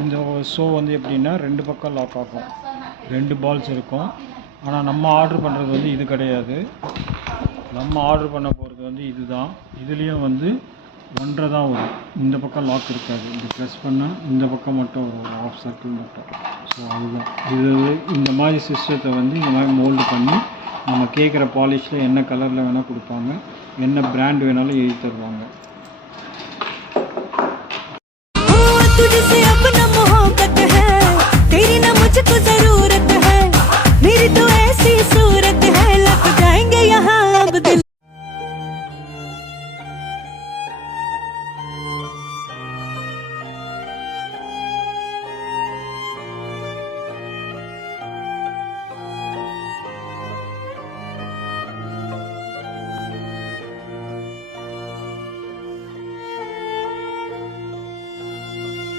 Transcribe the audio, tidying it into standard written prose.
இந்த ஷோ வந்து எப்படின்னா 2 பக்கம் லாக் ஆகும், 2 பால்ஸ் இருக்கும். ஆனால் நம்ம ஆர்டர் பண்ணுறது வந்து இது கிடையாது. நம்ம ஆர்டர் பண்ண போகிறது வந்து இதுதான். இதுலேயும் வந்து 1.5 தான் வரும். இந்த பக்கம் லாக் இருக்காது. இது ப்ரெஸ் பண்ணால் இந்த பக்கம் மட்டும் வரும், ஆஃப் சர்க்கிள் மட்டும். ஸோ அதுதான் இது. இந்த மாதிரி சிஸ்டத்தை வந்து இந்த மாதிரி மோல்டு பண்ணி நம்ம கேட்குற பாலிஷில் என்ன கலரில் வேணால் கொடுப்பாங்க, என்ன பிராண்ட் வேணாலும் எழுதி தருவாங்க.